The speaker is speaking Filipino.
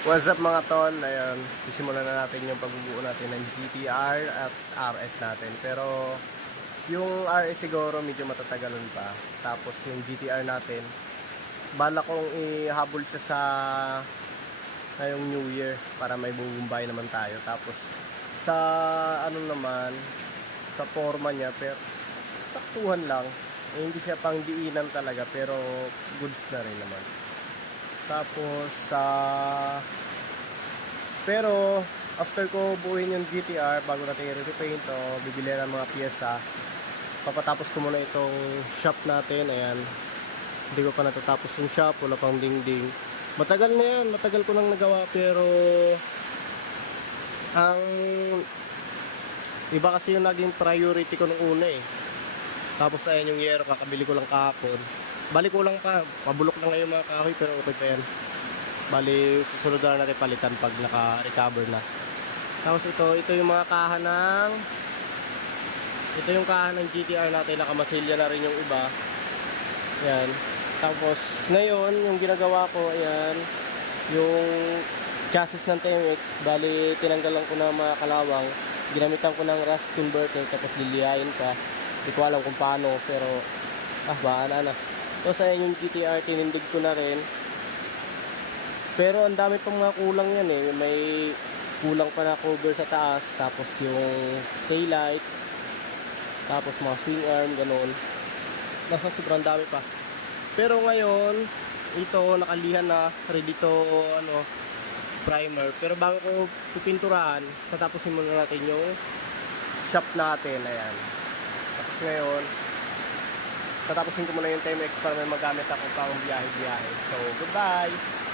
What's up mga tol? Ayun, sisimulan na natin yung pagbubuo natin ng GTR at RS natin. Pero yung RS siguro medyo matatagalan pa. Tapos yung GTR natin, bala kong ihabol siya sa ngayong New Year para may bubumbay naman tayo. Tapos sa ano naman, sa forma niya, pero saktuhan lang. Eh, hindi siya pang diinan talaga pero goods na rin naman. Tapos sa pero after ko buuin yung GTR bago natin i-repaint to, bibili ng mga piyesa. Papatapos ko muna itong shop natin. Ayan. Hindi ko pa natatapos yung shop, wala pang dingding. Matagal na yan, matagal ko nang nagawa pero ang iba kasi yung naging priority ko nung una eh. Tapos ayan yung yero, kakabili ko lang kahapon. Balik ko lang pa, pabulok na ngayon mga kahoy pero okay pa yan. Bali, susunod na natin palitan pag naka-recover na. Tapos ito, ito yung mga kaha ng ito yung kaha ng GTR natin, nakamasilya na rin yung iba. Yan. Tapos ngayon, yung ginagawa ko, ayan, yung chassis ng TMX, bali tinanggalan ko ng mga kalawang, ginamitan ko ng rust converter, tapos liliyain pa. Hindi ko alam kung paano, pero ah, baana na. Tapos ayan yung GTR, tinindig ko na rin. Pero ang dami pang mga kulang yan eh. May kulang pa na cover sa taas, tapos yung taillight, tapos mga swing arm, ganun. Nasa sobrang dami pa. Pero ngayon, ito nakalihan na, ready to ano, primer. Pero bago ko pipinturahan, tatapusin muna natin yung shop natin. Ayan. Tapos ngayon, tatapusin ko muna yung Timex para may magamit ako pang biyahe-biyahe. So, goodbye!